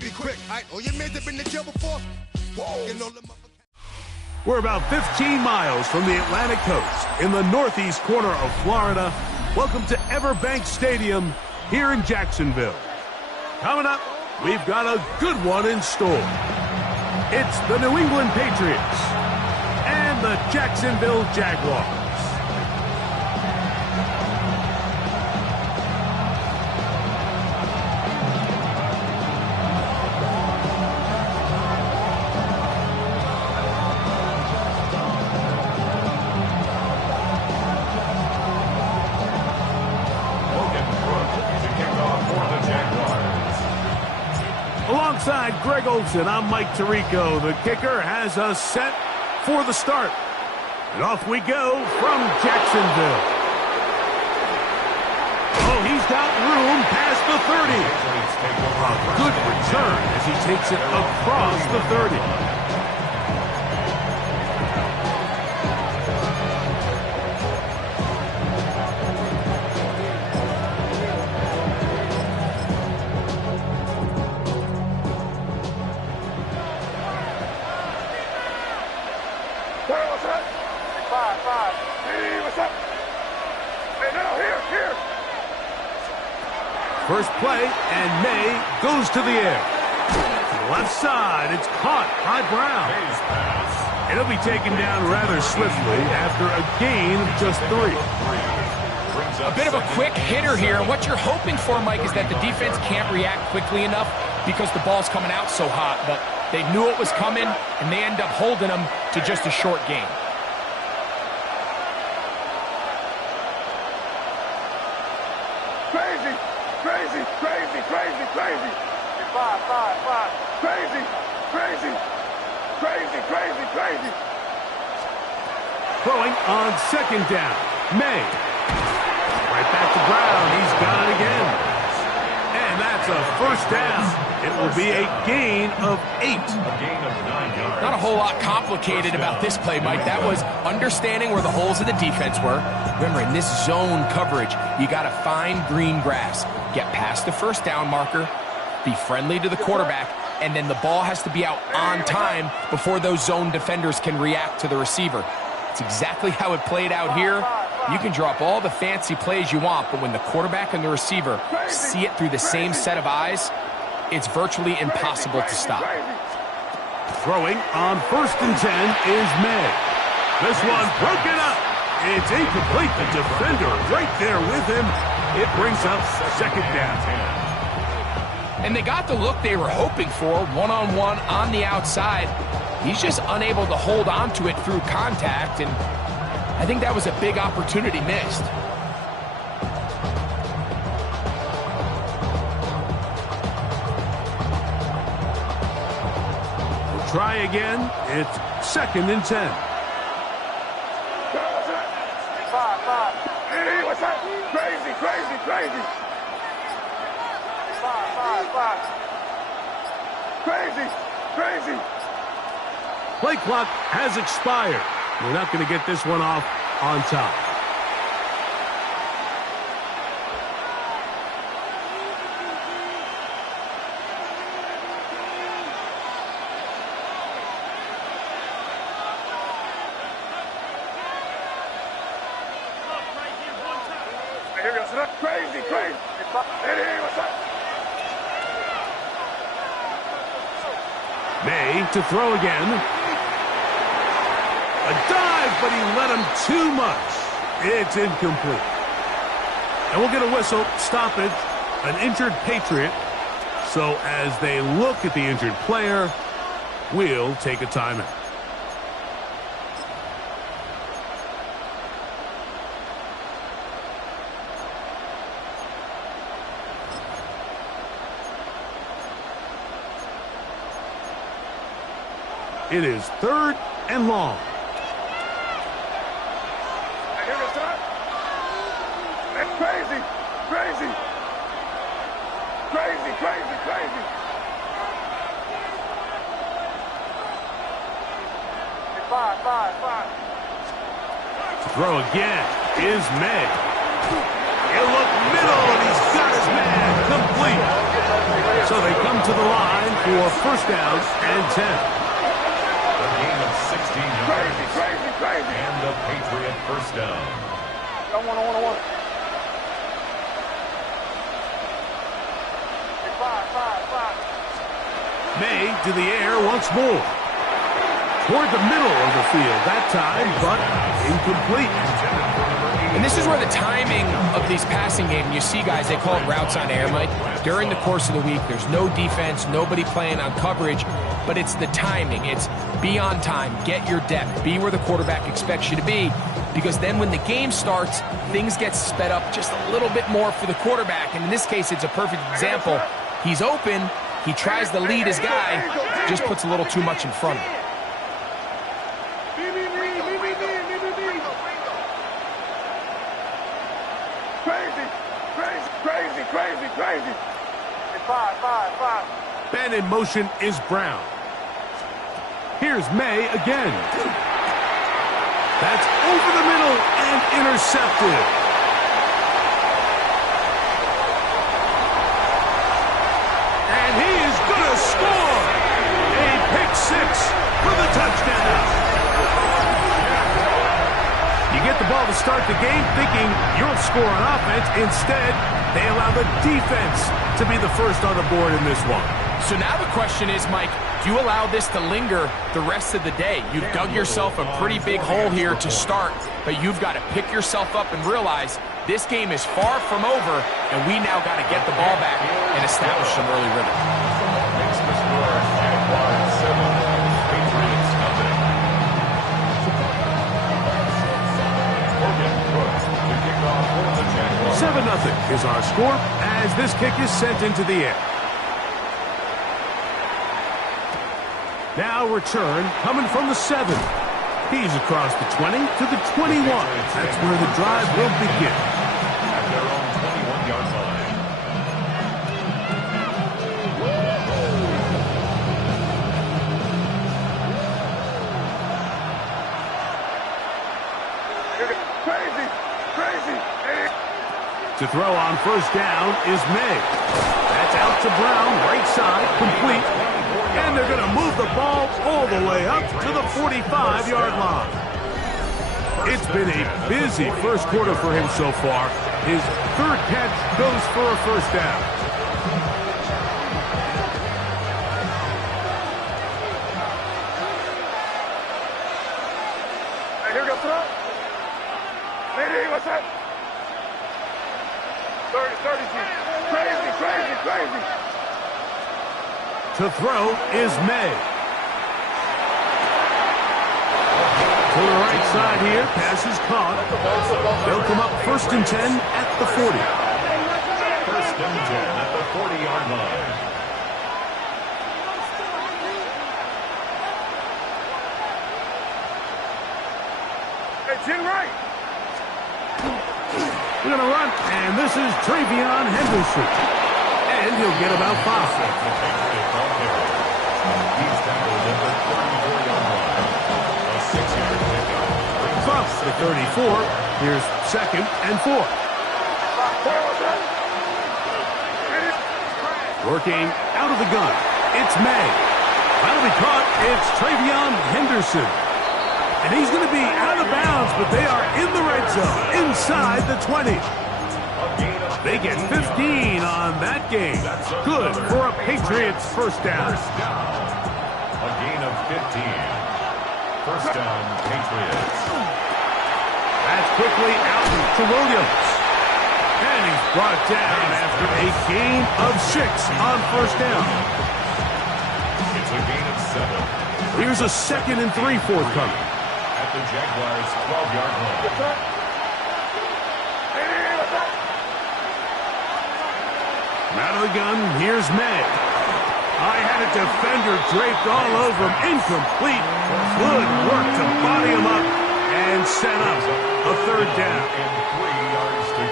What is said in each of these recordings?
Be quick. Oh, you made them in the jail before? We're about 15 miles from the Atlantic coast in the northeast corner of Florida. Welcome to Everbank Stadium here in Jacksonville. Coming up, we've got a good one in store. It's the New England Patriots and the Jacksonville Jaguars. Alongside Greg Olsen, I'm Mike Tirico. The kicker has us set for the start. And off we go from Jacksonville. Oh, he's got room past the 30. A good return as he takes it across the 30. First play, and May goes to the air. To the left side, it's caught by Brown. It'll be taken down rather swiftly after a gain of just 3. A bit of a quick hitter here. What you're hoping for, Mike, is that the defense can't react quickly enough because the ball's coming out so hot. But they knew it was coming, and they end up holding them to just a short gain. Crazy. Throwing on second down. May. Right back to Brown. He's got it again. And that's a first down. It will be a gain of 8. Not a whole lot complicated about this play, Mike. That was understanding where the holes of the defense were. Remember, in this zone coverage, you got to find green grass. Get past the first down marker. Be friendly to the quarterback. And then the ball has to be out on time before those zone defenders can react to the receiver. It's exactly how it played out here. You can draw up all the fancy plays you want, but when the quarterback and the receiver see it through the same set of eyes, it's virtually impossible to stop. Throwing on 1st and 10 is May. This one broken up. It's incomplete. The defender right there with him. It brings up second down. And they got the look they were hoping for, one-on-one on the outside. He's just unable to hold on to it through contact, and I think that was a big opportunity missed. We'll try again. It's 2nd and 10. Hey, what's that? Crazy. Crazy. Play clock has expired. We're not going to get this one off on top. Here we go. Crazy. Hey, what's that? May to throw again. A dive, but he let him too much. It's incomplete. And we'll get a whistle, stoppage, an injured Patriot. So as they look at the injured player, we'll take a timeout. It is 3rd and long. Here we go. That's crazy. 5. To throw again is May. He'll look middle, and he's got his man complete. So they come to the line for first down and 10. A gain of 16 yards. Crazy. And the Patriot first down. I want. Five. May to the air once more. Toward the middle of the field that time, but incomplete. And this is where the timing of these passing games, you see guys, they call it routes on air, Mike. During the course of the week, there's no defense, nobody playing on coverage, but it's the timing. It's be on time, get your depth, be where the quarterback expects you to be, because then when the game starts, things get sped up just a little bit more for the quarterback. And in this case, it's a perfect example. He's open, he tries to lead his guy, just puts a little too much in front of him. Crazy. Five. And in motion is Brown. Here's May again. That's over the middle and intercepted. And he is going to score. A pick six for the touchdown. You get the ball to start the game thinking you'll score on offense. Instead, they allow the defense to be the first on the board in this one. So now the question is, Mike, do you allow this to linger the rest of the day? You've dug yourself a pretty big hole here to start, but you've got to pick yourself up and realize this game is far from over, and we now got to get the ball back and establish some early rhythm. Makes the score Jaguars 7, Patriots nothing. Morgan Brooks to kick off for the Jaguars. 7-0 is our score as this kick is sent into the air. Now return coming from the 7. He's across the 20 to the 21. That's where the drive will begin. At their own 21-yard line. Crazy. To throw on first down is May. That's out to Brown, right side, complete. And they're going to move the ball all the way up to the 45-yard line. It's been a busy first quarter for him so far. His third catch goes for a first down. Hey, here we go, throw. Lady, what's that? 30. Crazy. To throw is May. To the right side here, pass is caught. They'll come up 1st and 10 at the 40. 1st and 10 at the 40-yard line. Hey, Jim Wright. We're going to run, and this is Travion Henderson. And he'll get about 5. He's tackled at the 34-yard line. A 6-yard pickup. From the 34, here's 2nd and 4. Working out of the gun, it's May. That'll be caught, it's Travion Henderson. And he's going to be out of bounds, but they are in the red zone, inside the 20. They get 15 on that game. Good for a Patriots first down. A gain of 15. First down, Patriots. That's quickly out to Williams. And he's brought down after a gain of 6 on first down. It's a gain of 7. Here's a 2nd and 3 forthcoming. At the Jaguars' 12-yard line. Out of the gun, here's May. I had a defender draped all over him. Incomplete. Good work to body him up and set up a 3rd down.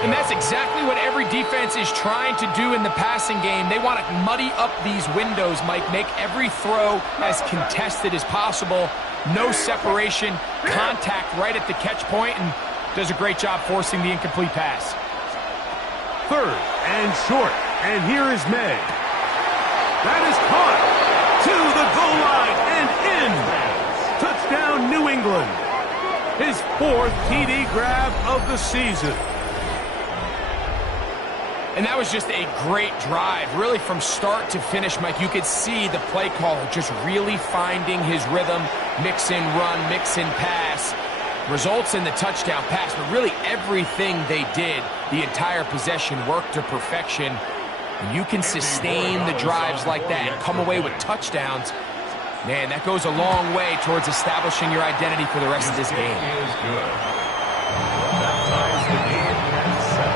And that's exactly what every defense is trying to do in the passing game. They want to muddy up these windows, Mike, make every throw as contested as possible. No separation, contact right at the catch point, and does a great job forcing the incomplete pass. 3rd and short. And here is May. That is caught to the goal line and in. Touchdown, New England. His 4th TD grab of the season. And that was just a great drive, really from start to finish, Mike. You could see the play caller just really finding his rhythm, mix and run, mix and pass. Results in the touchdown pass, but really everything they did, the entire possession worked to perfection. And you can sustain the drives like that and come away with touchdowns. Man, that goes a long way towards establishing your identity for the rest of this game. Is good. That ties the game at 7.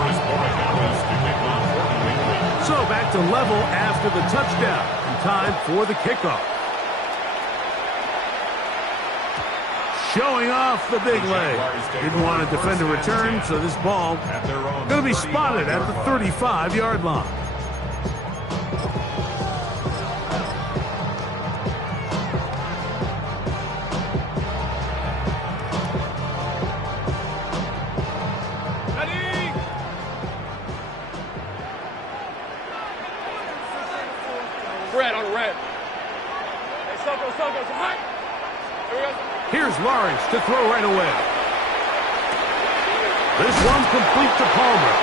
First point now is to kick off for New England. So back to level after the touchdown. And time for the kickoff. Showing off the big leg. Didn't want to defend a return, so this ball going to be spotted at the 35-yard line. Red on red. Hey, Soko, high. Here we go. Here's Lawrence to throw right away. This one complete to Palmer.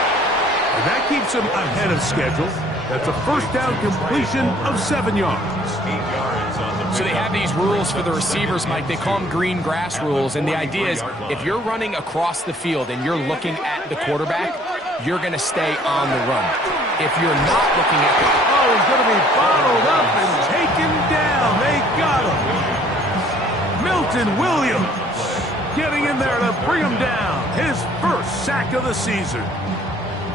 And that keeps him ahead of schedule. That's a first down completion of 7 yards. 8 yards on the So they have these rules for the receivers, Mike. They call them green grass rules. And the idea is if you're running across the field and you're looking at the quarterback, you're going to stay on the run. If you're not looking at the... Oh, he's going to be bottled up and taken down. They got him. Milton Williams getting in there to bring him down. His first sack of the season.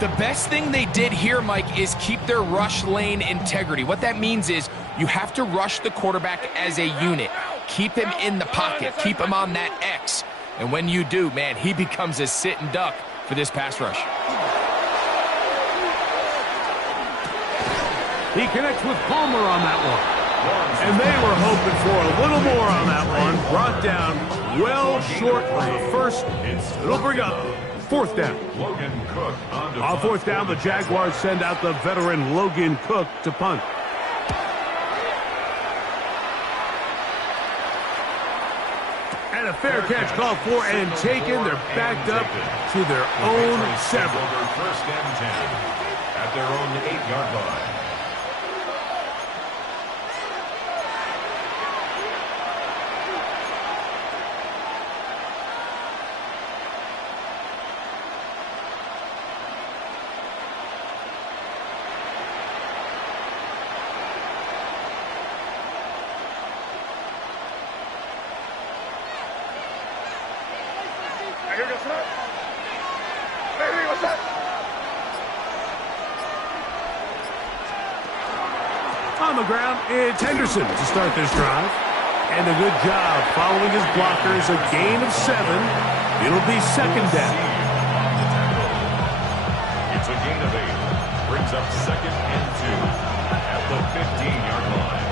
The best thing they did here, Mike, is keep their rush lane integrity. What that means is you have to rush the quarterback as a unit. Keep him in the pocket. Keep him on that X. And when you do, man, he becomes a sit and duck for this pass rush. He connects with Palmer on that one. And they were hoping for a little more on that one. Brought down well short of the first. It'll bring up 4th down. Logan Cook On 4th down, the Jaguars send out the veteran Logan Cook to punt. And a fair catch called for and taken. They're backed up to their own 7. First and 10 at their own 8-yard line. Here goes that. Hey, what's that? On the ground, it's Henderson to start this drive. And a good job following his blockers. A gain of 7. It'll be 2nd down. It's a gain of 8. Brings up 2nd and 2 at the 15-yard line.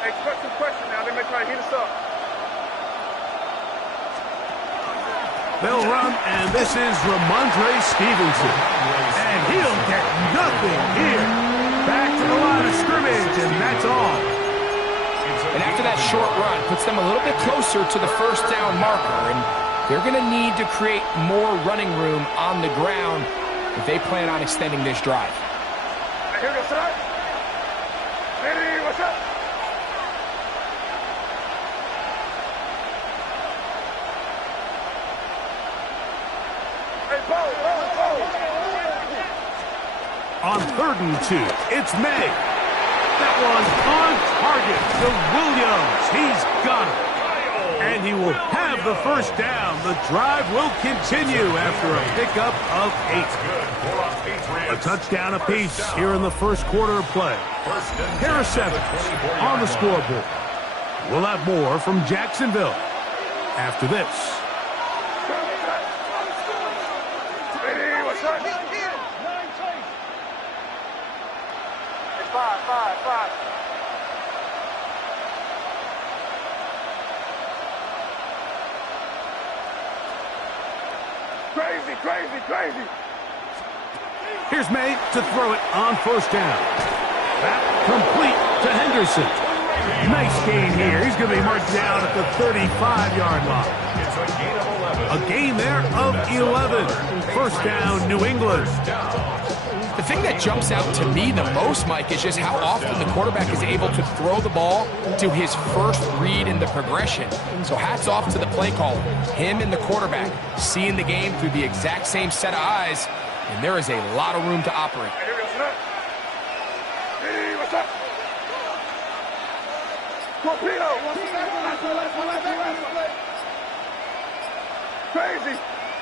Expect some question now. They may try to heat us up. They'll run, and this is Ramondre Stevenson. And he'll get nothing here. Back to the line of scrimmage, and that's all. And after that short run, puts them a little bit closer to the first down marker. And they're going to need to create more running room on the ground if they plan on extending this drive. Here goes that. Hey, what's up? On 3rd and 2, it's May. That one on target to Williams. He's got it. And he will have the first down. The drive will continue after a pickup of 8. A touchdown apiece here in the first quarter of play. Pair of 7 on the scoreboard. We'll have more from Jacksonville after this. Five. Crazy. Here's May to throw it on first down. That complete to Henderson. Nice gain here. He's going to be marked down at the 35-yard line. It's a gain of 11. A gain there of 11. First down, New England. The thing that jumps out to me the most, Mike, is just how often the quarterback is able to throw the ball to his first read in the progression. So hats off to the play caller. Him and the quarterback seeing the game through the exact same set of eyes, and there is a lot of room to operate. Hey, what's up? Torpedo!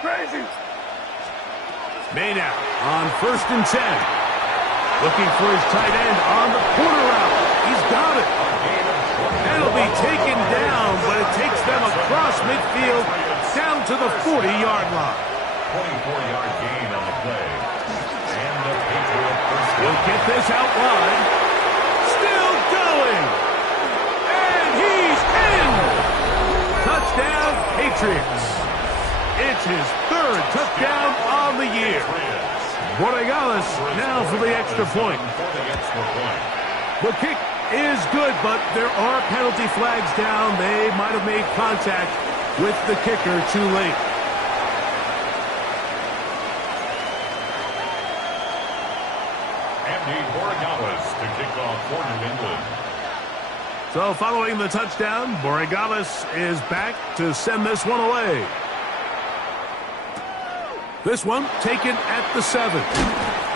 Crazy! May now on first and 10. Looking for his tight end on the corner route. He's got it. That'll be taken down, but it takes them across midfield down to the 40-yard line. 24-yard gain on the play. And the Patriot first down. He'll get this out wide. Still going. And he's in. Touchdown, Patriots. It's his third touchdown on the year. Borregales now for the extra point. The kick is good, but there are penalty flags down. They might have made contact with the kicker too late. Andy Borregales to kick off for New England. So following the touchdown, Borregales is back to send this one away. This one taken at the 7.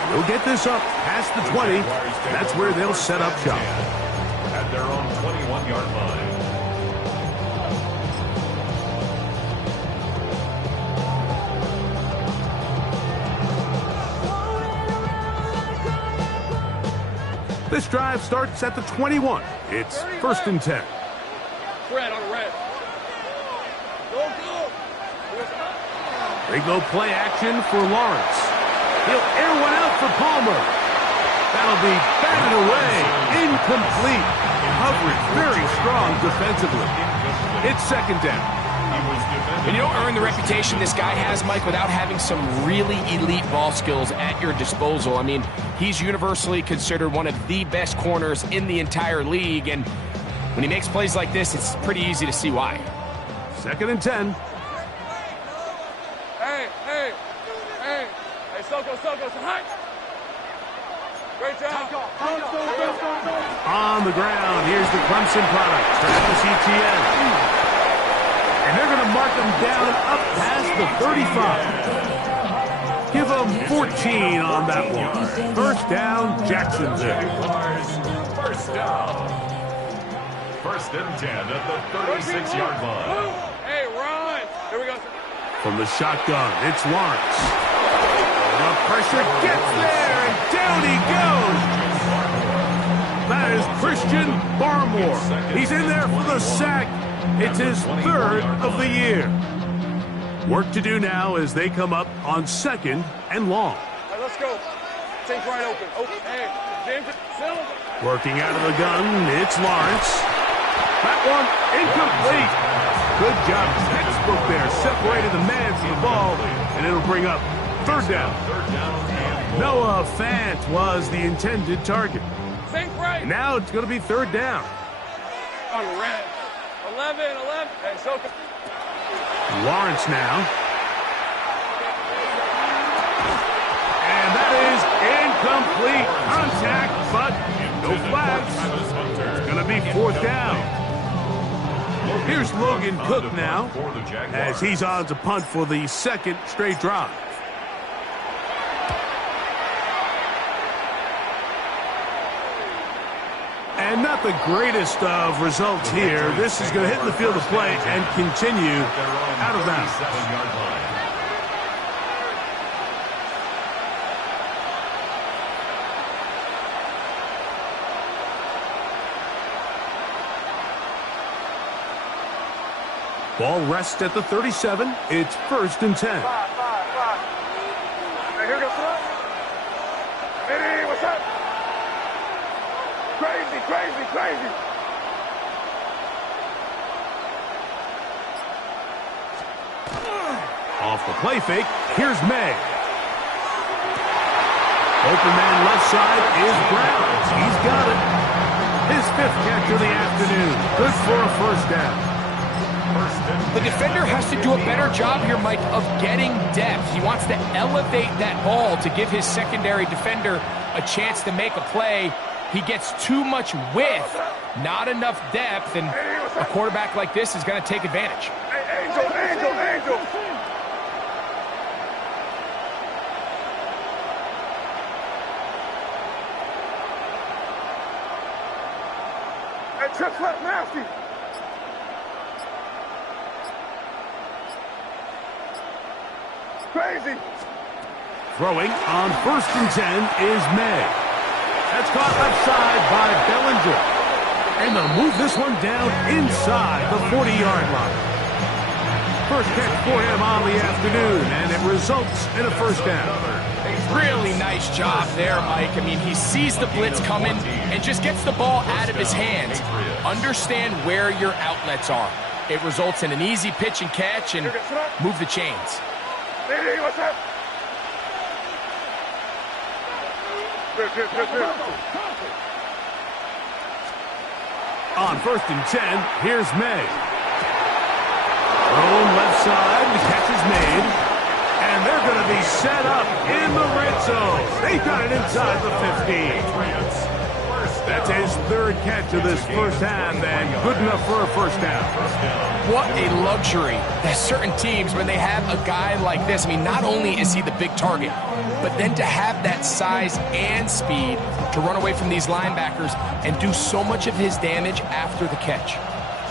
They'll get this up past the 20. That's where they'll set up shop. At their own 21-yard line. This drive starts at the 21. It's first and 10. Red on red. Go! They go play action for Lawrence. He'll air one out for Palmer. That'll be batted away. Incomplete. Coverage very strong defensively. It's second down. And you don't earn the reputation this guy has, Mike, without having some really elite ball skills at your disposal. I mean, he's universally considered one of the best corners in the entire league, and when he makes plays like this, it's pretty easy to see why. Second and 10. Hey, Soko, high. Great job. On the ground, here's the Clemson product, Travis Etienne. And they're going to mark him down up past the 35. Give him 14 on that one. First down, Jacksonville. First down. First and 10 at the 36-yard line. Hey, run. Here we go. From the shotgun, it's Lawrence. The pressure gets there, and down he goes. That is Christian Barmore. He's in there for the sack. It's his third of the year. Work to do now as they come up on second and long. All right, let's go. Things right open. Hey, James, Silver. Working out of the gun, it's Lawrence. That one incomplete. Good job, textbook there. Separated the man from the ball, and it'll bring up third down. Noah Fant was the intended target. Think right. And now it's going to be third down. On red. 11. Hey, Soko. Lawrence now. And that is incomplete. Contact, but no flags. It's going to be fourth down. Here's Logan Cook now as he's on to punt for the second straight drive. And not the greatest of results here. This is going to hit in the field of play and continue out of bounds. Ball rests at the 37. It's 1st and 10. Hey, here goes up. Hey, what's up? Crazy, crazy, crazy. Off the play fake, here's May. Open man left side is Brown. He's got it. His 5th catch of the afternoon. Good for a first down. The defender has to do a better job here, Mike, of getting depth. He wants to elevate that ball to give his secondary defender a chance to make a play. He gets too much width, not enough depth, and a quarterback like this is going to take advantage. Hey, Angel. Hey, trips left, nasty. Crazy. Throwing on 1st and 10 is May. That's caught left side by Bellinger. And they'll move this one down inside the 40-yard line. First catch for him on the afternoon, and it results in a first down. Really nice job there, Mike. I mean, he sees the blitz coming and just gets the ball out of his hands. Understand where your outlets are. It results in an easy pitch and catch and move the chains. Hey, what's up? Good. On 1st and 10, here's May. Thrown left side, the catch is made. And they're going to be set up in the red zone. They got it inside the 15. That's his 3rd catch of this first half, and good enough for a first down. What a luxury. There's certain teams, when they have a guy like this, I mean, not only is he the big target, but then to have that size and speed to run away from these linebackers and do so much of his damage after the catch.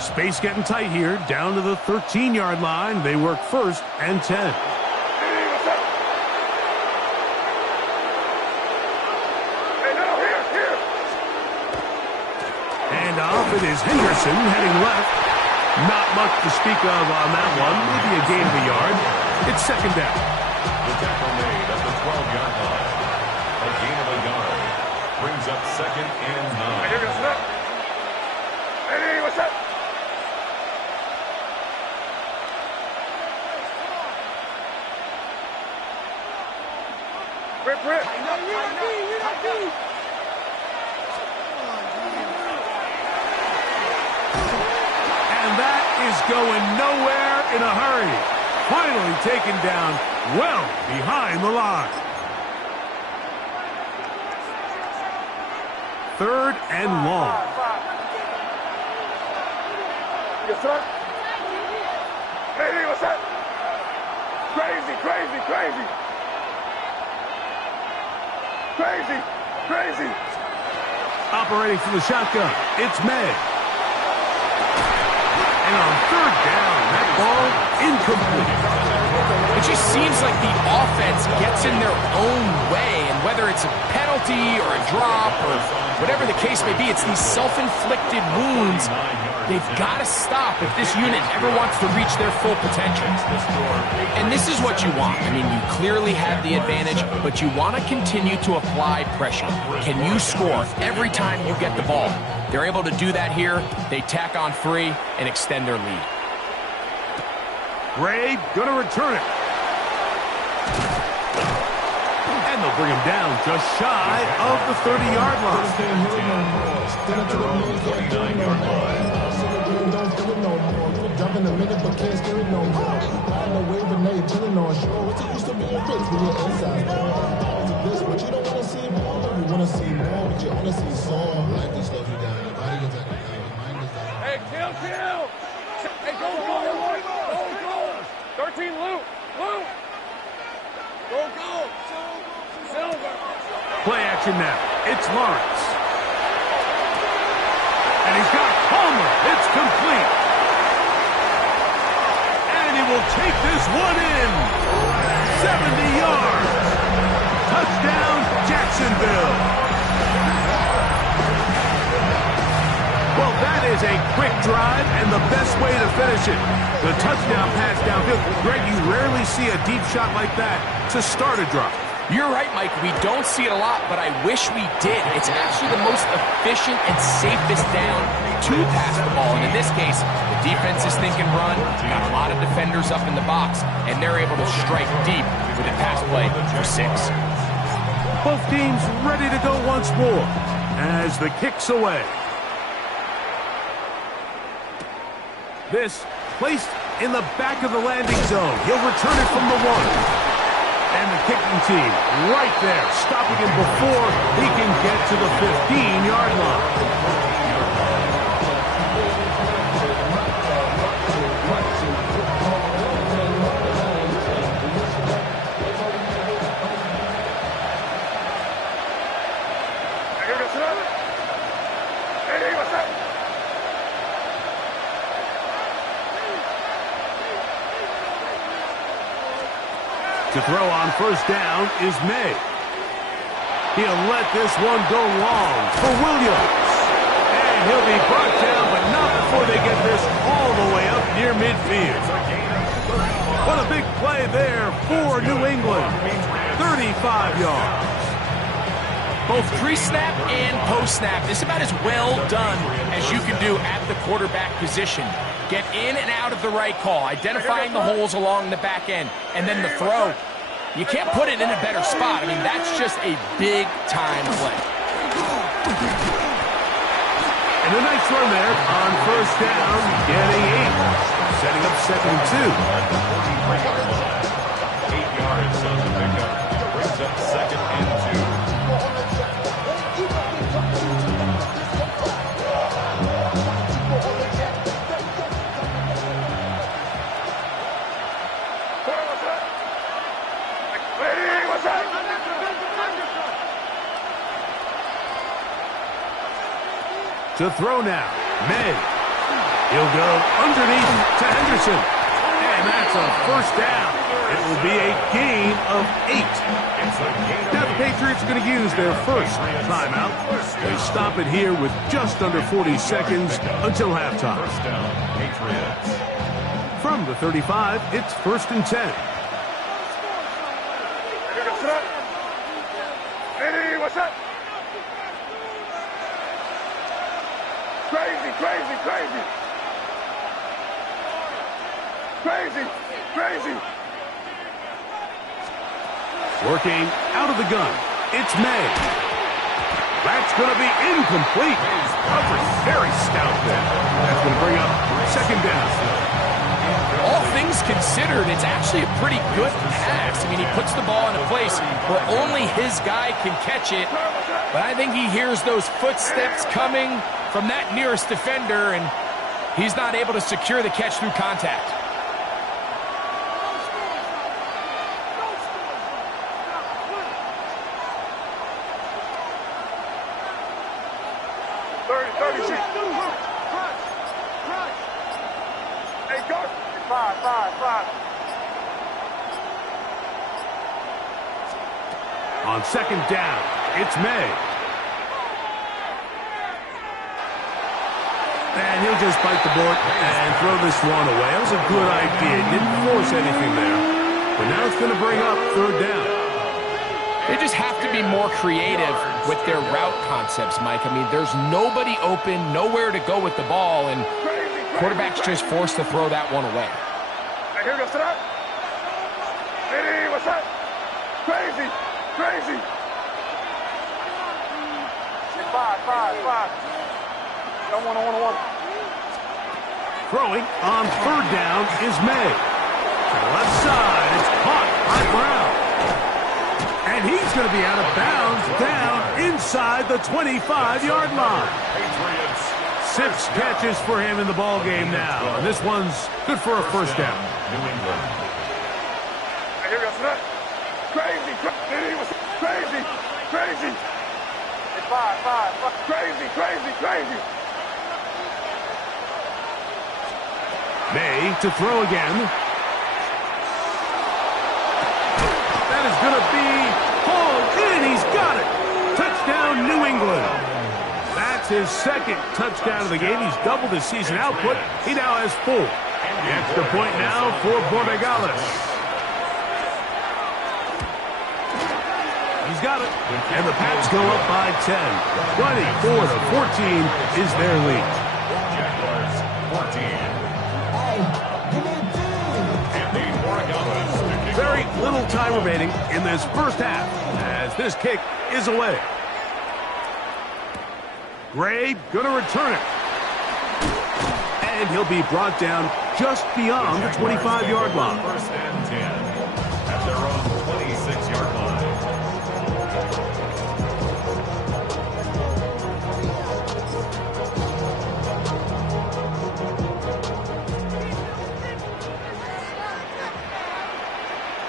Space getting tight here, down to the 13-yard line. They work 1st and 10. Off it is Henderson heading left. Not much to speak of on that one. Maybe a gain of a yard. It's 2nd down. The tackle made at the 12-yard line. A gain of a yard brings up 2nd and 9. Hey, what's up? Hey, what's up? Rip. And that is going nowhere in a hurry. Finally taken down well behind the line. 3rd and long. Yes, sir. Hey, what's up? Crazy. Operating from the shotgun, it's May. And on 3rd down, that ball incomplete. It just seems like the offense gets in their own way, and whether it's a penalty or a drop or whatever the case may be, it's these self-inflicted wounds. They've got to stop if this unit ever wants to reach their full potential. And this is what you want. I mean, you clearly have the advantage, but you want to continue to apply pressure. Can you score every time you get the ball? They're able to do that here. They tack on 3 and extend their lead. Gray gonna return it. And they'll bring him down just shy of the 30-yard line. Hey, kill. Hey, go. 13, Luke. Go. Silver. Play action now. It's Lawrence. And he's got Palmer. It's complete. And he will take this one in. 70 yards. Touchdown, Jacksonville. Well, that is a quick drive and the best way to finish it. The touchdown pass downfield. Greg, you rarely see a deep shot like that to start a drive. You're right, Mike. We don't see it a lot, but I wish we did. It's actually the most efficient and safest down to pass the ball. And in this case, the defense is thinking run, got a lot of defenders up in the box, and they're able to strike deep with a pass play for 6. Both teams ready to go once more as the kick's away. This placed in the back of the landing zone. He'll return it from the 1. And the kicking team right there, stopping him before he can get to the 15-yard line. To throw on first down is May. He'll let this one go long for Williams. And he'll be brought down, but not before they get this all the way up near midfield. What a big play there for New England. 35 yards. Both pre-snap and post-snap. This is about as well done as you can do at the quarterback position. Get in and out of the right call, identifying the holes along the back end, and then the throw. You can't put it in a better spot. I mean, that's just a big-time play. And a nice run there on first down, getting 8. Setting up 2nd and 2. 8 yards on the pickup. Brings up 2nd and 2. To throw now, May. He'll go underneath to Henderson. And that's a first down. It will be a gain of 8. Now the Patriots are going to use their first timeout. They stop it here with just under 40 seconds until halftime. First down, Patriots. From the 35, it's 1st and 10. Hey, what's up? Crazy, crazy, crazy. Crazy, crazy. Working out of the gun, it's May. That's going to be incomplete. May's coverage very stout there. That's going to bring up 2nd down. All things considered, it's actually a pretty good pass. I mean, he puts the ball in a place where only his guy can catch it. But I think he hears those footsteps coming from that nearest defender, and he's not able to secure the catch through contact. On 2nd down, it's May. And he'll just bite the bullet and throw this one away. That was a good idea. Didn't force anything there. But now it's going to bring up 3rd down. They just have to be more creative with their route concepts, Mike. I mean, there's nobody open, nowhere to go with the ball, and quarterback's just forced to throw that one away. Hey, here goes to that. Hey, what's up? Crazy, crazy. 5. One. Throwing on 3rd down is May. To the left side, it's caught by Brown. And he's going to be out of bounds down inside the 25-yard line. 6 catches for him in the ball game now. And this one's good for a first down. New England. Here goes that. Crazy. Crazy. 5. Crazy. May to throw again. That is going to be hauled in. He's got it. Touchdown, New England. That's his second touchdown of the game. He's doubled his season output. He now has 4. The extra point now for Borregales. He's got it. And the Pats go up by 10. 24-14 is their lead. Jaguars 14. And the Borregales to kick Very off. little time remaining in this first half as this kick is away. Gray going to return it. And he'll be brought down just beyond the 25-yard line. First and 10 at their own 26-yard line.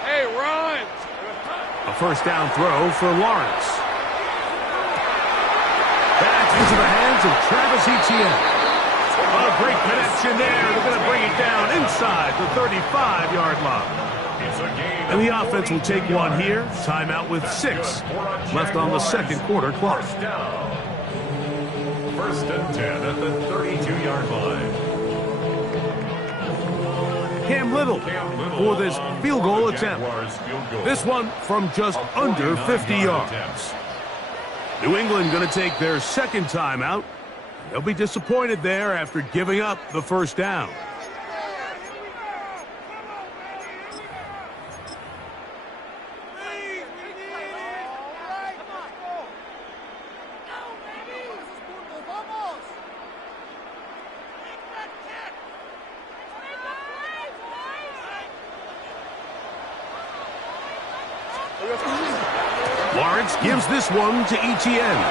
Hey, run! A first down throw for Lawrence. Back into the hands of Travis Etienne. A great connection there. They're going to bring it down inside the 35-yard line. It's a game. And the offense will take one here. Timeout with 6 left on the second quarter clock. First down. First and 10 at the 32-yard line. Cam Little for this field goal attempt. Jaguars field goal. This one from just under 50 yards. New England going to take their second timeout. They'll be disappointed there after giving up the first down. Lawrence gives this one to Etienne.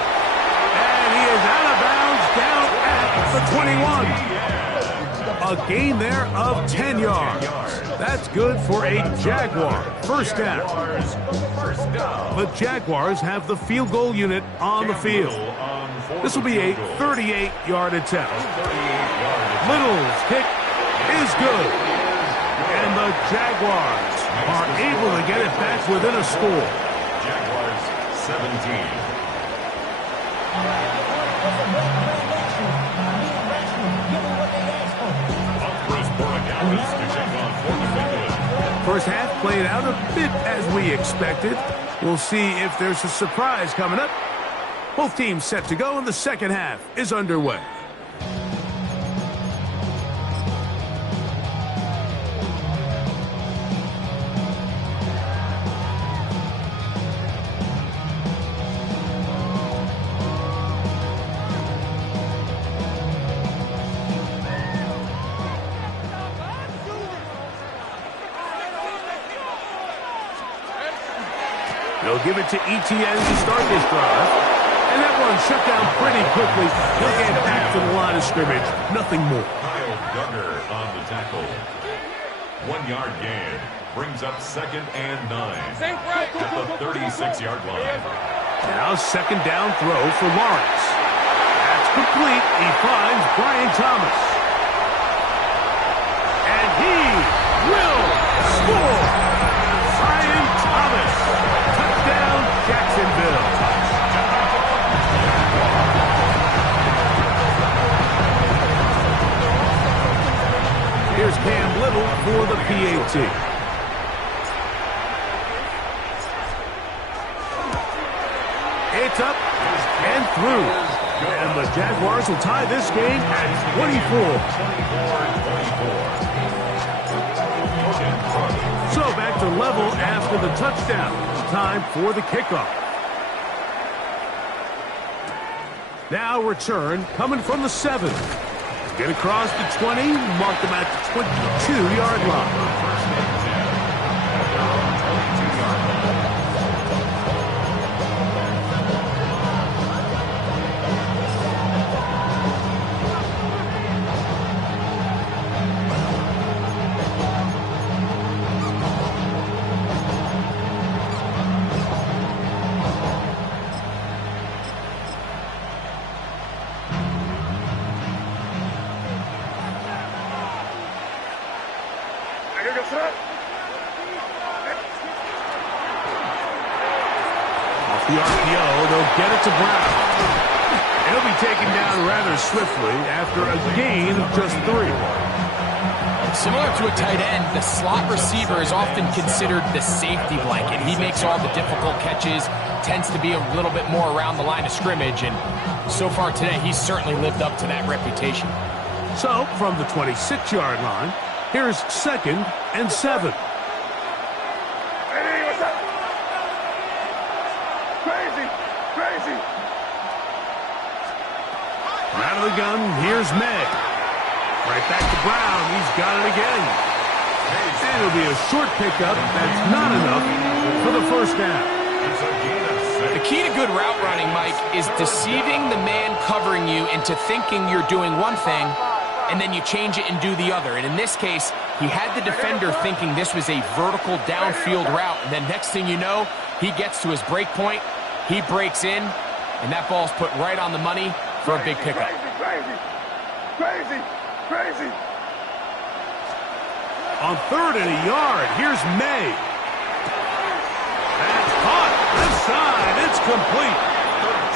And he is out of bounds down at the 21. A gain there of 10 yards. That's good for a Jaguar first down. The Jaguars have the field goal unit on the field. This will be a 38-yard attempt. Little's kick is good. And the Jaguars are able to get it back within a score. Jaguars 17. First half played out a bit as we expected. We'll see if there's a surprise coming up. Both teams set to go, and the second half is underway. They'll give it to Etienne to start this drive. And that one shut down pretty quickly. He'll get back to the line of scrimmage. Nothing more. Kyle Duggar on the tackle. 1-yard gain. Brings up second and 9 at the 36-yard line. Now second down throw for Lawrence. That's complete. He finds Brian Thomas. And he will score. Brian Thomas. Touchdown, Jacksonville. Here's Cam Little for the PAT. It's up and through. And the Jaguars will tie this game at 24. So back to level after the touchdown. Time for the kickoff. Now return coming from the 7. Get across the 20, mark them at the 22-yard line. Off the RPO, they'll get it to Brown. He'll be taken down rather swiftly after a gain of just 3. Similar to a tight end, the slot receiver is often considered the safety blanket. He makes all the difficult catches, tends to be a little bit more around the line of scrimmage, and so far today, he's certainly lived up to that reputation. So, from the 26-yard line, here's 2nd and 7. Hey, what's up? Crazy, crazy. Out of the gun, here's May. Right back to Brown. He's got it again. And it'll be a short pickup. That's not enough for the first down. The key to good route running, Mike, is deceiving the man covering you into thinking you're doing one thing, and then you change it and do the other. And in this case, he had the defender thinking this was a vertical downfield route, and then next thing you know, he gets to his break point, he breaks in, and that ball's put right on the money for a big pickup. Crazy, crazy, crazy. On 3rd and a yard, here's May. That's caught. Left side, it's complete.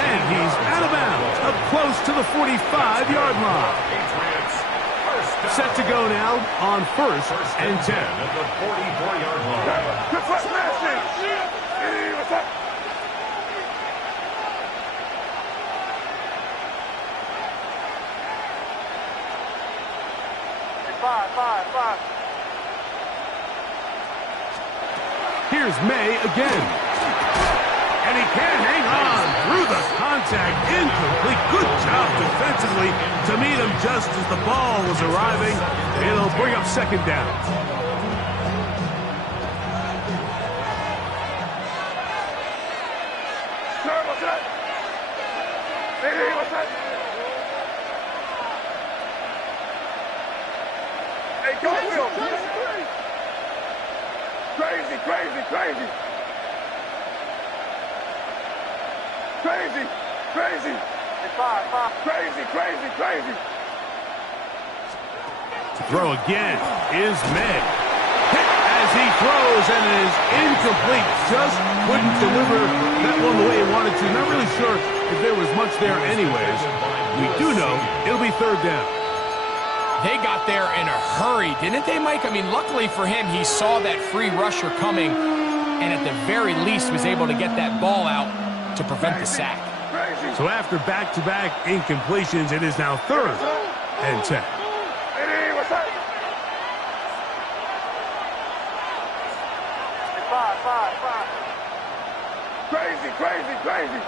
And he's out of bounds, up close to the 45-yard line. Set to go now on 1st and 10. At the 44-yard line. Good foot smashing. Hey, what's up? Five. Here's May again. And he can't hang on through the contact. Incomplete. Good job defensively to meet him just as the ball was arriving. It'll bring up 2nd down. Sir, what's up? Hey, what's up? Hey, go Will. Crazy, crazy, crazy. Crazy, crazy. Five. Crazy, crazy, crazy. Throw again is May. Hit as he throws and is incomplete. Just couldn't deliver that one the way he wanted to. Not really sure if there was much there anyways. We do know it'll be 3rd down. They got there in a hurry, didn't they, Mike? I mean, luckily for him, he saw that free rusher coming and at the very least was able to get that ball out to prevent the sack. So after back-to-back incompletions, it is now 3rd and 10. Hey, what's up? Five. Crazy, crazy, crazy.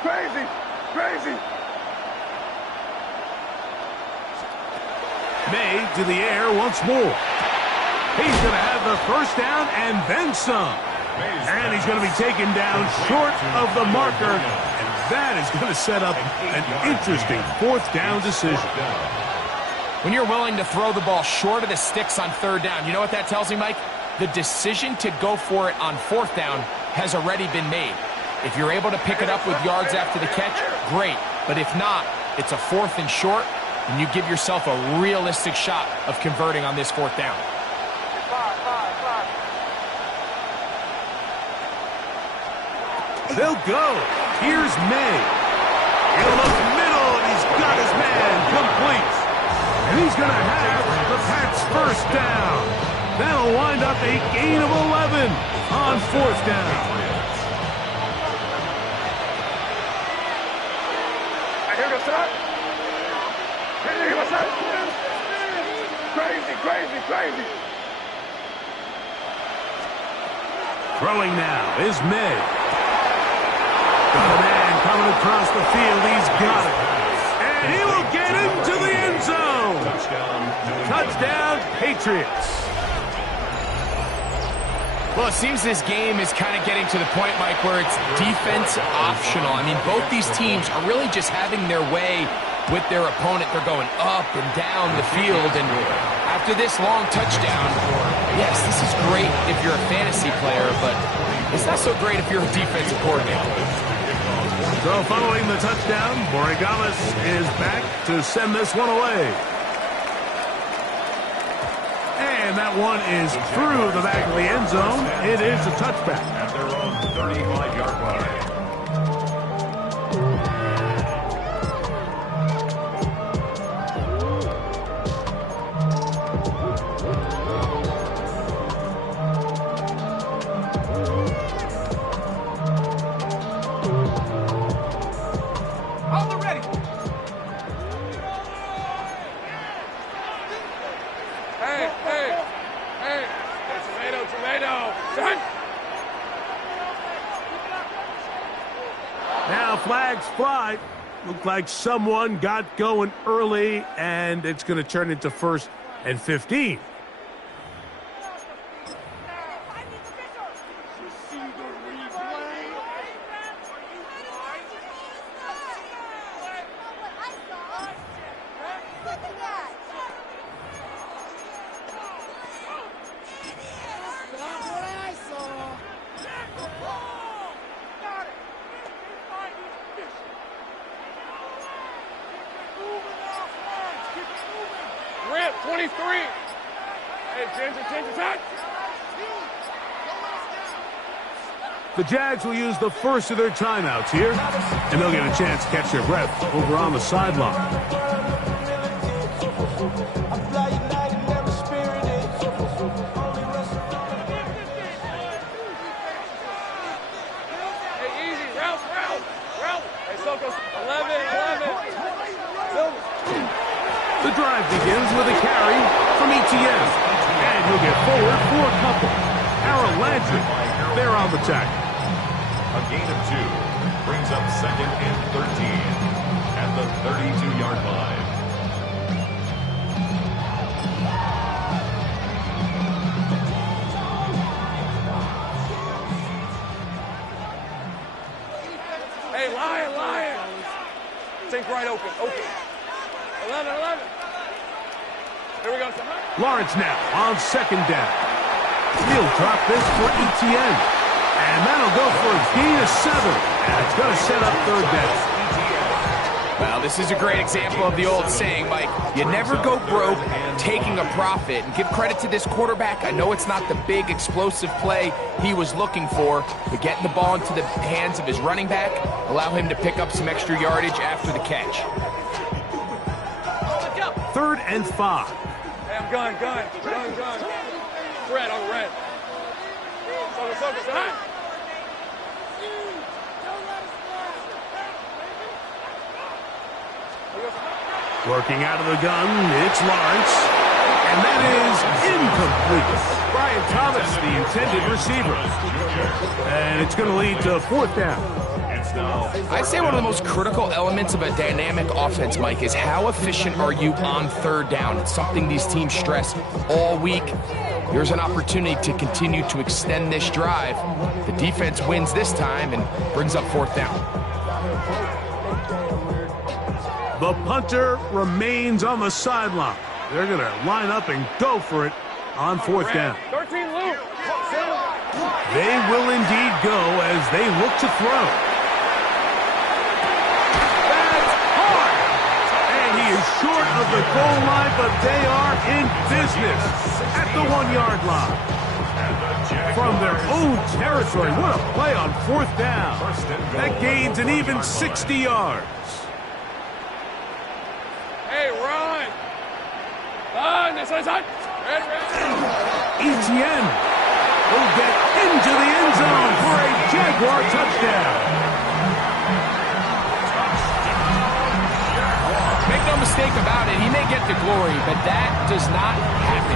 Crazy, crazy. May to the air once more. He's going to have the first down and then some. And he's going to be taken down short of the marker. And that is going to set up an interesting 4th down decision. When you're willing to throw the ball short of the sticks on 3rd down, you know what that tells me, Mike? The decision to go for it on 4th down has already been made. If you're able to pick it up with yards after the catch, great. But if not, it's a 4th and short, and you give yourself a realistic shot of converting on this 4th down. They'll go. Here's May. He'll look middle, and he's got his man complete. And he's going to have the Pats' first down. That'll wind up a gain of 11 on 4th down. I hear what's up. Hey, what's up? Crazy, crazy, crazy. Throwing now is May. Got a man coming across the field. He's got it. And he will get into the end zone. Touchdown, Patriots. Well, it seems this game is kind of getting to the point, Mike, where it's defense optional. I mean, both these teams are really just having their way with their opponent. They're going up and down the field. And after this long touchdown, yes, this is great if you're a fantasy player, but it's not so great if you're a defensive coordinator. So following the touchdown, Borregalis is back to send this one away. And that one is through the back of the end zone. It is a touchback. At their own 35-yard line. Tomato. Set. Now flags fly. Looked like someone got going early, and it's going to turn into 1st and 15. Rip, 23. Hey, Ginger, touch. The Jags will use the first of their timeouts here, and they'll get a chance to catch their breath over on the sideline. The drive begins with a carry from Etienne, and he'll get forward for a couple. Harold Landry, they're on the tackle. A gain of 2 brings up 2nd and 13 at the 32-yard line. Hey, Lion. Think right open. 11. Here we go. Lawrence now on 2nd down. He'll drop this for Etienne. And that'll go for a gain of 7. And it's going to set up 3rd down. Well, this is a great example of the old saying, Mike. You never go broke taking a profit. And give credit to this quarterback. I know it's not the big explosive play he was looking for, but getting the ball into the hands of his running back, allow him to pick up some extra yardage after the catch. 3rd and 5. Hey, I'm gun. Red on red. Circle. Working out of the gun, it's Lawrence. And that is incomplete. Brian Thomas, the intended receiver. And it's going to lead to 4th down. I'd say one of the most critical elements of a dynamic offense, Mike, is how efficient are you on 3rd down. It's something these teams stress all week. Here's an opportunity to continue to extend this drive. The defense wins this time and brings up 4th down. The punter remains on the sideline. They're going to line up and go for it on 4th down. 13 Luke. They will indeed go as they look to throw. Short of the goal line, but they are in business at the 1-yard line. From their own territory, what a play on 4th down. That gains an even 60 yards. Hey, run. This one's hot. Red. Etienne will get into the end zone for a Jaguar touchdown. Make no mistake about it, he may get the glory, but that does not happen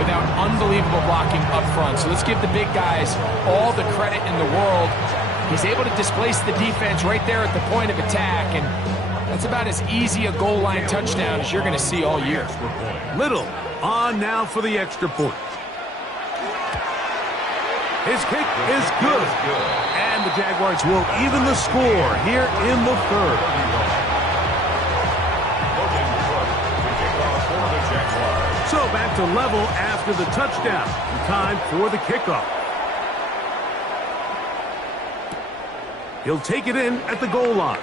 without unbelievable blocking up front. So let's give the big guys all the credit in the world. He's able to displace the defense right there at the point of attack, and that's about as easy a goal line touchdown as you're going to see all year. Little on now for the extra point. His kick is good, and the Jaguars will even the score here in the 3rd. So back to level after the touchdown. Time for the kickoff. He'll take it in at the goal line.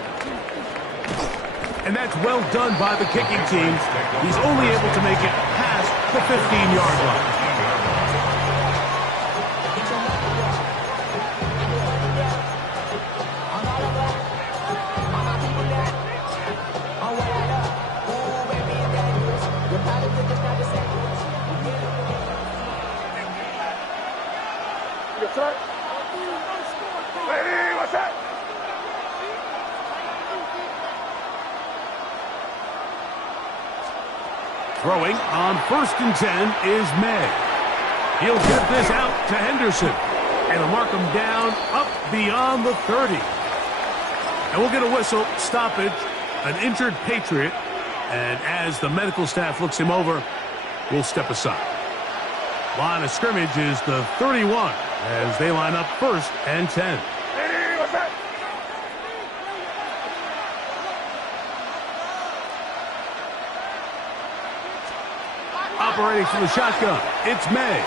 And that's well done by the kicking team. He's only able to make it past the 15-yard line. Hey, what's that? Throwing on 1st and 10 is May. He'll get this out to Henderson. And he'll mark him down up beyond the 30. And we'll get a whistle, stoppage, an injured Patriot. And as the medical staff looks him over, we'll step aside. Line of scrimmage is the 31 as they line up 1st and 10. Operating from the shotgun, it's May.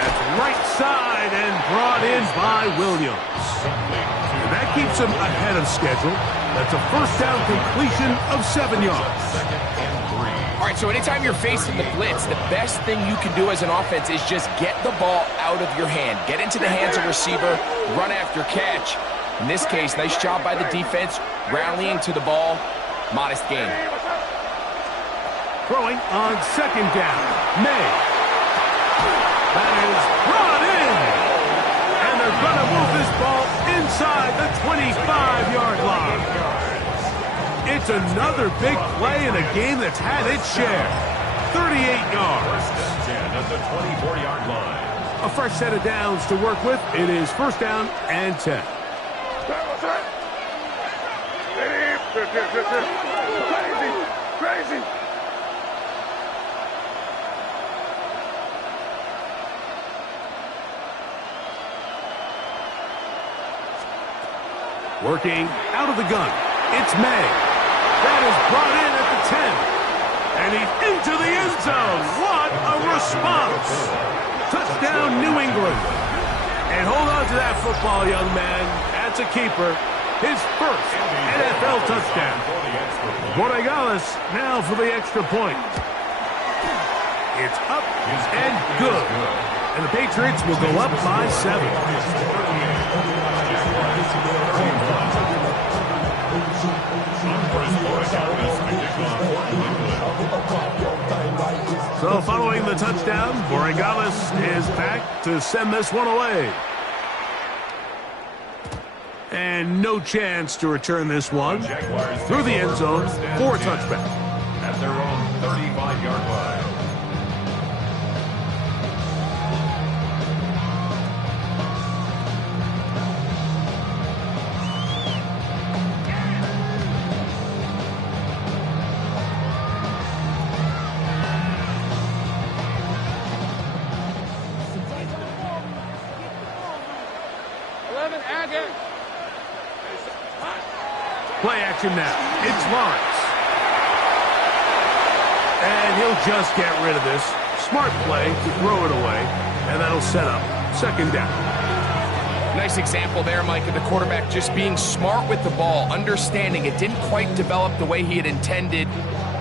That's right side and brought in by Williams. And that keeps him ahead of schedule. That's a first down completion of 7 yards. All right, so anytime you're facing the blitz, the best thing you can do as an offense is just get the ball out of your hand. Get into the hands of receiver, run after catch. In this case, nice job by the defense, rallying to the ball. Modest gain. Throwing on 2nd down, May. That is brought in. And they're going to move this ball inside the 25-yard line. It's another big play in a game that's had its share. 38 yards. At the 24-yard line. A fresh set of downs to work with. It is 1st down and 10. Crazy. Working out of the gun, it's May. That is brought in at the 10. And he's into the end zone. What a response. Touchdown, New England. And hold on to that football, young man. That's a keeper. His first NFL touchdown. Borregales now for the extra point. It's up and good. And the Patriots will go up by 7. So following the touchdown, Borregales is back to send this one away. And no chance to return this one through the end zone for a touchback. At their own 35-yard line. Play action now. It's Lawrence. And he'll just get rid of this. Smart play to throw it away. And that'll set up 2nd down. Nice example there, Mike, of the quarterback just being smart with the ball, understanding it didn't quite develop the way he had intended.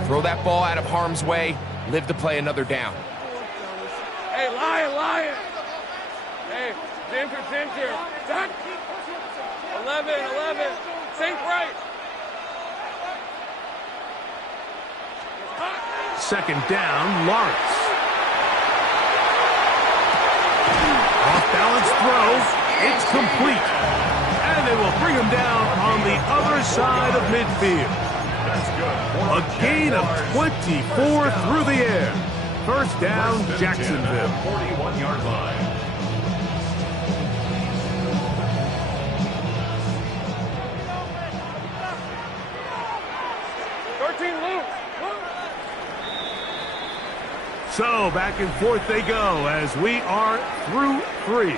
Throw that ball out of harm's way, live to play another down. Hey, Lion. Hey, Ginger. Duck. 11. Sink right. 2nd down, Lawrence. Off-balance throw. It's complete. And they will bring him down on the other side of midfield. A gain of 24 through the air. 1st down, Jacksonville. 41-yard line. So back and forth they go as we are through 3.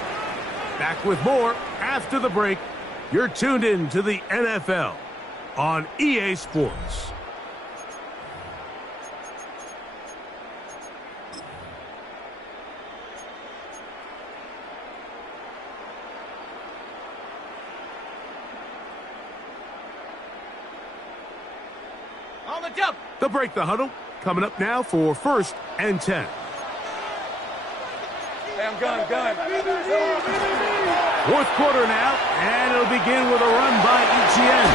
Back with more after the break. You're tuned in to the NFL on EA Sports. On the jump. They'll break the huddle. Coming up now for 1st and 10. Hey, I'm gun. 4th quarter now, and it'll begin with a run by Etienne.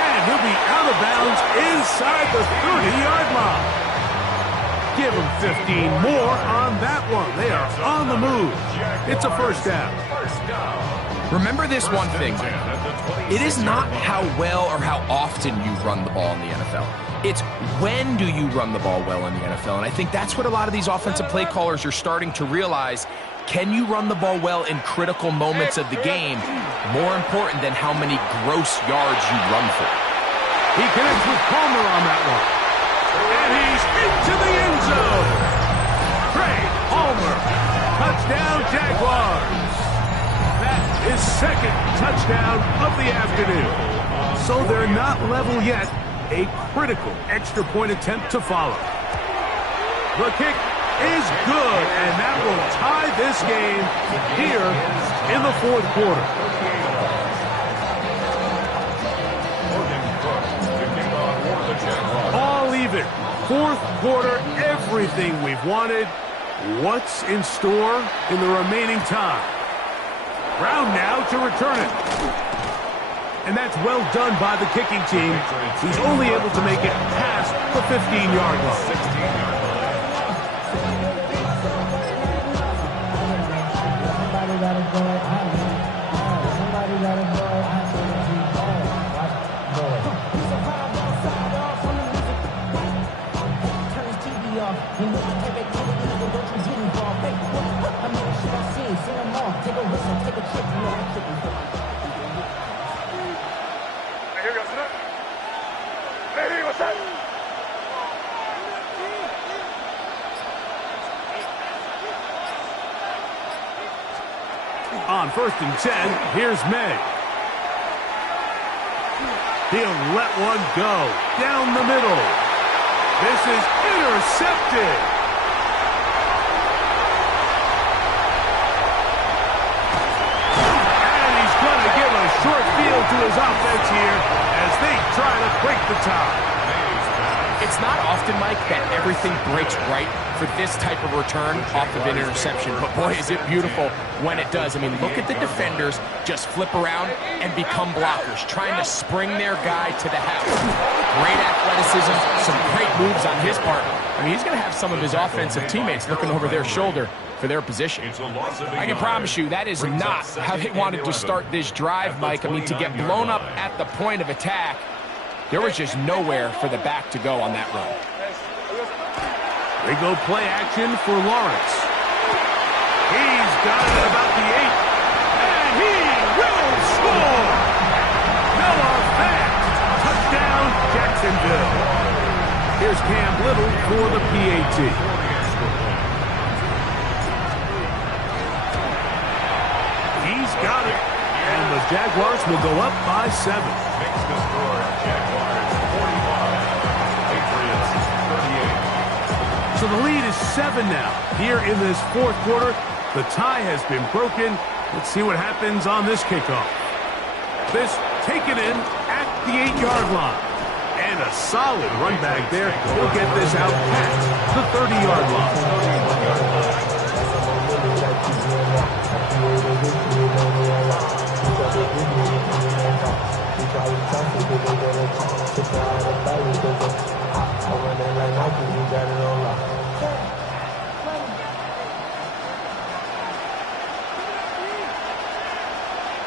And he'll be out of bounds inside the 30-yard line. Give him 15 more on that one. They are on the move. It's a 1st down. Remember this one thing. At the It is not how well or how often you run the ball in the NFL. It's when do you run the ball well in the NFL. And I think that's what a lot of these offensive play callers are starting to realize. Can you run the ball well in critical moments of the game? More important than how many gross yards you run for. He connects with Palmer on that one. And he's into the end zone. Trey Palmer. Touchdown, Jaguars. That is second touchdown of the afternoon. So they're not level yet. A critical extra point attempt to follow. The kick is good, and that will tie this game here in the fourth quarter. All even. Fourth quarter, everything we've wanted. What's in store in the remaining time? Brown now to return it. And that's well done by the kicking team. He's only able to make it past the 15-yard line. On 1st and 10, here's May. He'll let one go down the middle. This is intercepted. And he's going to give a short field to his offense here as they try to break the tie. It's not often, Mike, that everything breaks right for this type of return off of an interception. But, boy, is it beautiful when it does. I mean, look at the defenders just flip around and become blockers, trying to spring their guy to the house. Great athleticism, some great moves on his part. I mean, he's going to have some of his offensive teammates looking over their shoulder for their position. I can promise you that is not how they wanted to start this drive, Mike. I mean, to get blown up at the point of attack, there was just nowhere for the back to go on that run. They go play action for Lawrence. He's got it about the 8. And he will score! Noah Fant. Touchdown, Jacksonville. Here's Cam Little for the PAT. He's got it. And the Jaguars will go up by 7. Makes the score, Jaguars 45, Patriots 38. So the lead is 7 now. Here in this fourth quarter, the tie has been broken. Let's see what happens on this kickoff. This taken in at the 8-yard line. And a solid run back there. He'll get this out past the 30-yard line.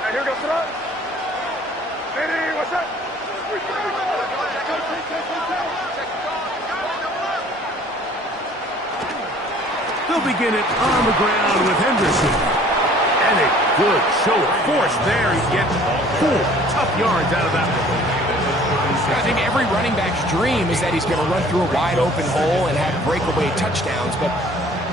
Here goes the run. Ready, what's up? They'll begin it on the ground with Henderson. And a good show of force there. He gets 4 tough yards out of that one. I think every running back's dream is that he's going to run through a wide open hole and have breakaway touchdowns, but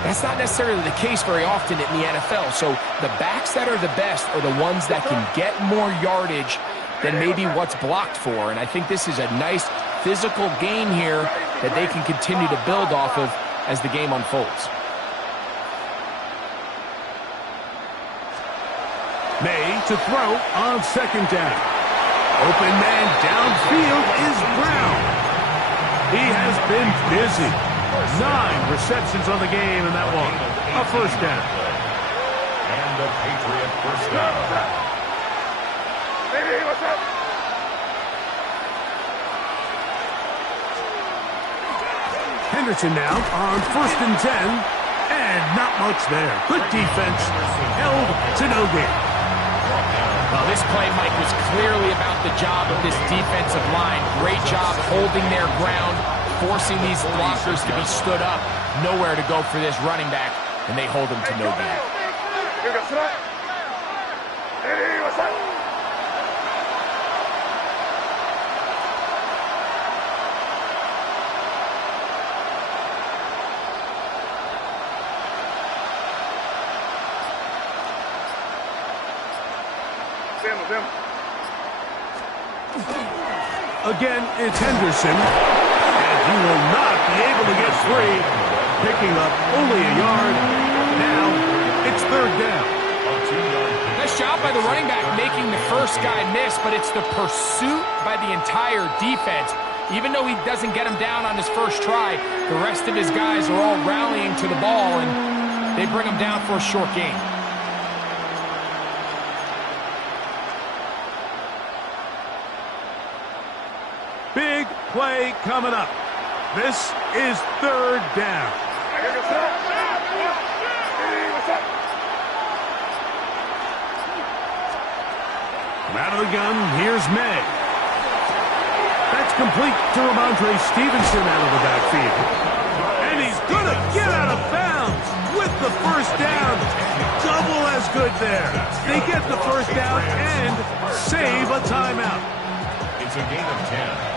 that's not necessarily the case very often in the NFL. So the backs that are the best are the ones that can get more yardage than maybe what's blocked for. And I think this is a nice physical gain here that they can continue to build off of as the game unfolds. May to throw on 2nd down. Open man downfield is Brown. He has been busy. 9 receptions on the game in that one. A first down. And a Patriot first down. Baby, what's up? Henderson now on 1st and 10. And not much there. Good defense. Held to no gain. Well, this play, Mike, was clearly about the job of this defensive line. Great job holding their ground, forcing these blockers to be stood up. Nowhere to go for this running back, and they hold him to no gain. Again, it's Henderson, and he will not be able to get free, picking up only a yard. Now, it's third down. Nice job by the running back making the first guy miss, but it's the pursuit by the entire defense. Even though he doesn't get him down on his first try, the rest of his guys are all rallying to the ball, and they bring him down for a short gain. Big play coming up. This is third down. From out of the gun, here's May. That's complete to Ramondre Stevenson out of the backfield. And he's going to get out of bounds with the first down. Double as good there. They get the first down and save a timeout. It's a gain of 10.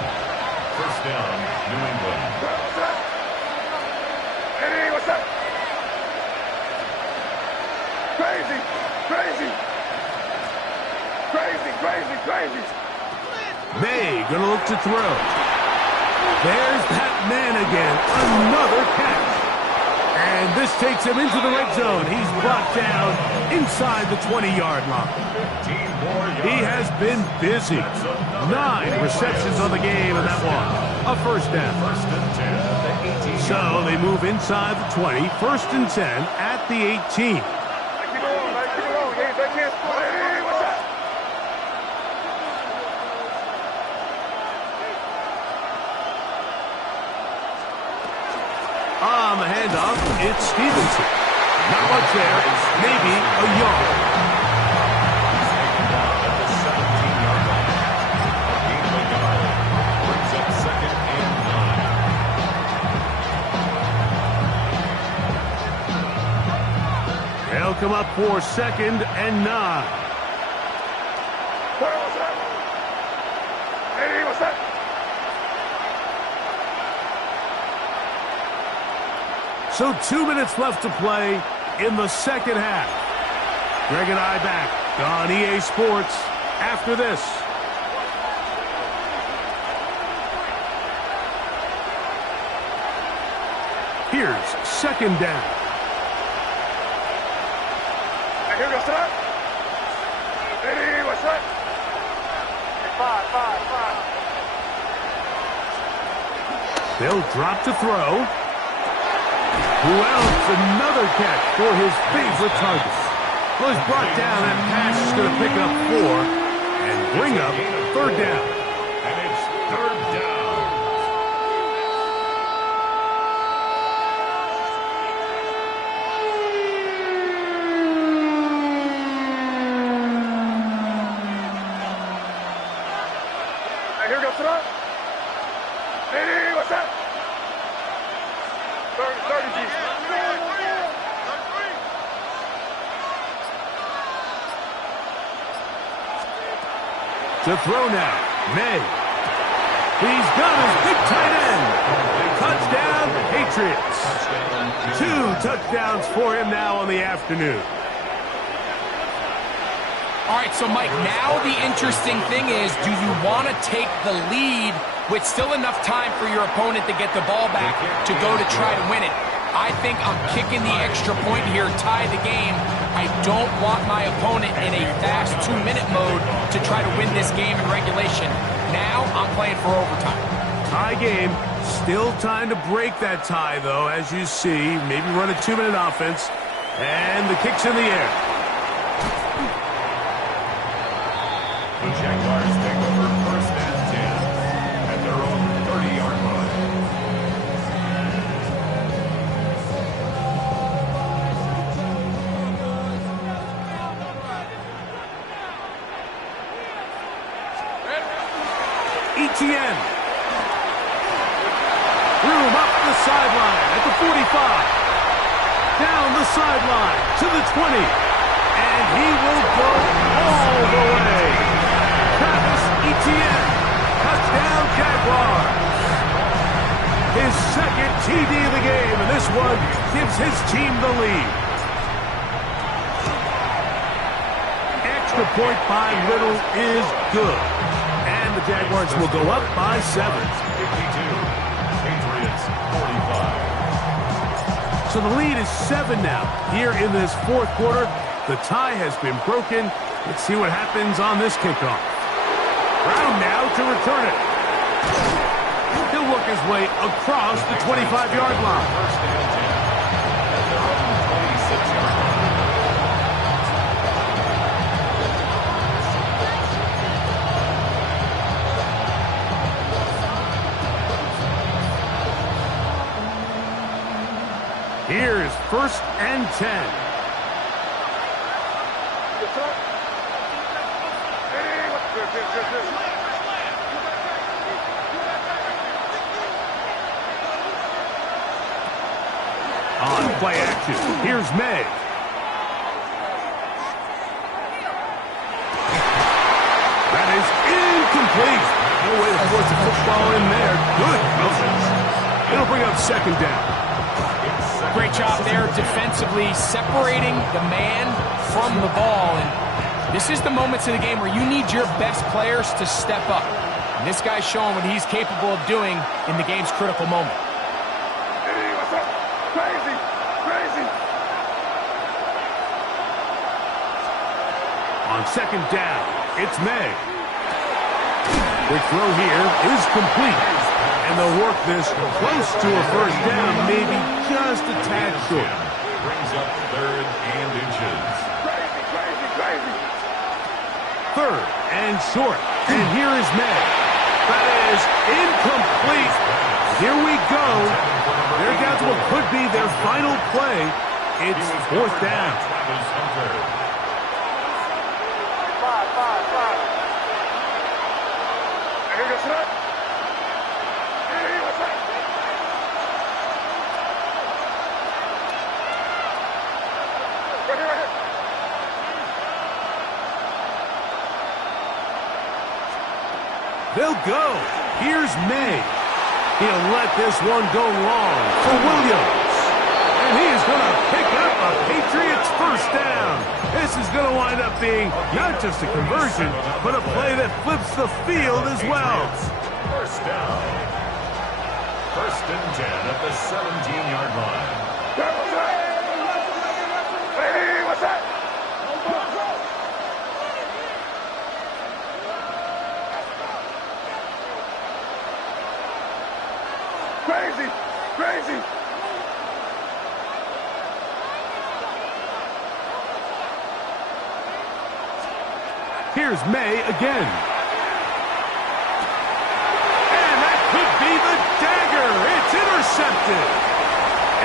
First down, New England. Eddie, what's up? Crazy, crazy. Crazy, crazy, crazy. May gonna look to throw. There's that man again. Another catch. And this takes him into the red zone. He's brought down inside the 20-yard line. He has been busy. 9 receptions on the game, and that one, a first down. So they move inside the 20, first and 10 at the 18. Keep it on, man. Keep it on. They can't score. Hey, what's up? On the handoff, it's Stevenson. Not much there. Maybe a yard. They'll come up for second and 9. What's up? Hey, what's up? So 2 minutes left to play in the second half. Greg and I back on EA Sports after this. Here's second down. Here goes up. Eddie, what's up? Five. They'll drop to throw. Who else? Another catch for his favorite target. Well, he's brought down. That pass is going to pick up 4 and bring up third down. And it's third down. Here goes up. Eddie, what's up? 30 G. To throw now, May. He's got his big tight end. Touchdown, Patriots. 2 touchdowns for him now on the afternoon. All right, so Mike, now the interesting thing is, do you want to take the lead with still enough time for your opponent to get the ball back to go to try to win it? I think I'm kicking the extra point here, tie the game. I don't want my opponent in a fast 2-minute mode to try to win this game in regulation. Now I'm playing for overtime. Tie game. Still time to break that tie, though, as you see. Maybe run a 2-minute offense. And the kick's in the air. The Jaguars take over first and 10 at their own 30-yard line. Etienne. Threw him up the sideline at the 45. Down the sideline to the 20. And he will go all the way. Travis Etienne. Touchdown, Jaguars. His second TD of the game, and this one gives his team the lead. Extra point by Little is good. And the Jaguars will go up by 7. 52. Patriots 45. So the lead is 7 now. Here in this fourth quarter, the tie has been broken. Let's see what happens on this kickoff. Brown now to return it. He'll work his way across the 25-yard line. First and 10 at their own 26-yard line. Here is first and 10. On play action, here's May. That is incomplete. No way to force the football in there. Good movement. It'll bring up second down. Great job there defensively, separating the man from the ball. And this is the moments in the game where you need your best players to step up. And this guy's showing what he's capable of doing in the game's critical moment. On second down, it's May. The throw here is complete. And they'll work this close to a first down, maybe just a tad short. brings up third and inches. Third and short. And here is May. That is incomplete. Here we go. They're down to what could be their final play. It's fourth down. They'll go. Here's May. He'll let this one go long for Williams. And he is going to pick up a Patriots first down. This is going to wind up being not just a conversion, but a play that flips the field as well. First down. First and 10 at the 17-yard line. Hey, what's that? Crazy! Crazy! Here's May again. And that could be the dagger. It's intercepted.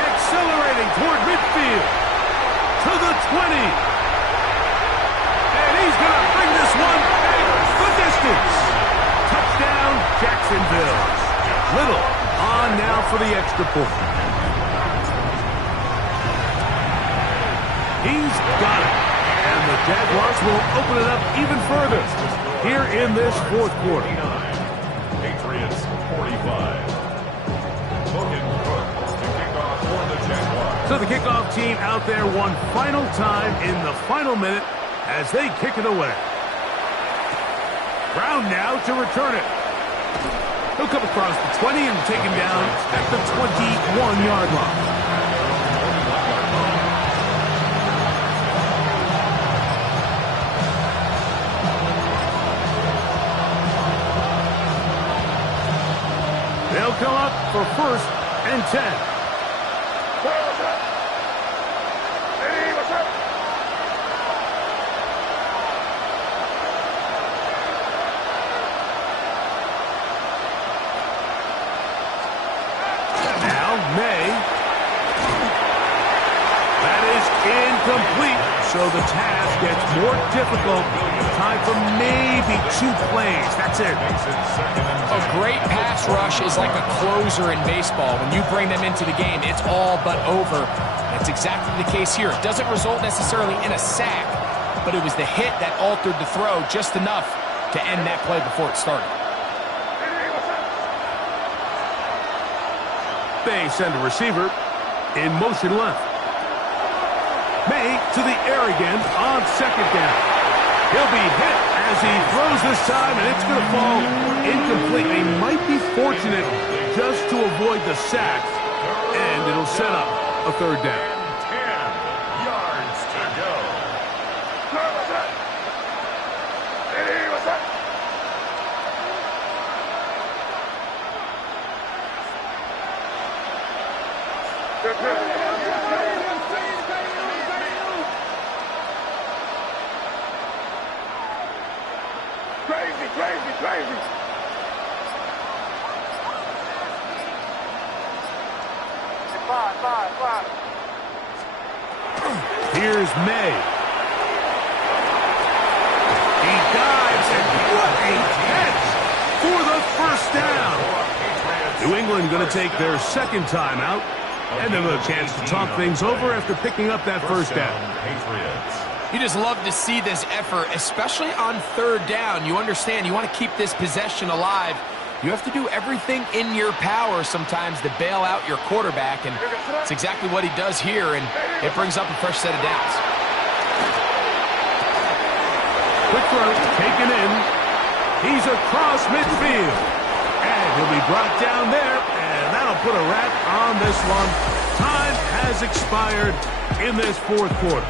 Accelerating toward midfield. To the 20. And he's going to bring this one back the distance. Touchdown, Jacksonville. Little on now for the extra point. He's got it. And the Jaguars will open it up even further here in this fourth quarter. Patriots 45. Logan Cook to kick off for the Jaguars. So the kickoff team out there one final time in the final minute as they kick it away. Brown now to return it. He'll come across the 20 and take him down at the 21-yard line. They'll come up for first and 10. Hey, what's up? Now May. That is incomplete. complete, so the task gets more difficult. Time for maybe 2 plays. That's it. A great pass rush is like a closer in baseball. When you bring them into the game, it's all but over. That's exactly the case here. It doesn't result necessarily in a sack, but it was the hit that altered the throw just enough to end that play before it started. They send a receiver in motion left. May to the air again on second down. He'll be hit as he throws this time, and it's going to fall incomplete. They might be fortunate just to avoid the sack, and it'll set up a third down. 10 yards to go. Crazy. Five. Here's May. He dives, and what a catch for the first down. New England going to take their second timeout, and then a chance to talk things over after picking up that first down. Patriots. You just love to see this effort, especially on third down. You understand, you want to keep this possession alive. You have to do everything in your power sometimes to bail out your quarterback, and it's exactly what he does here, and it brings up a fresh set of downs. Quick throw, taken in. He's across midfield, and he'll be brought down there, and that'll put a wrap on this one. Time has expired in this fourth quarter.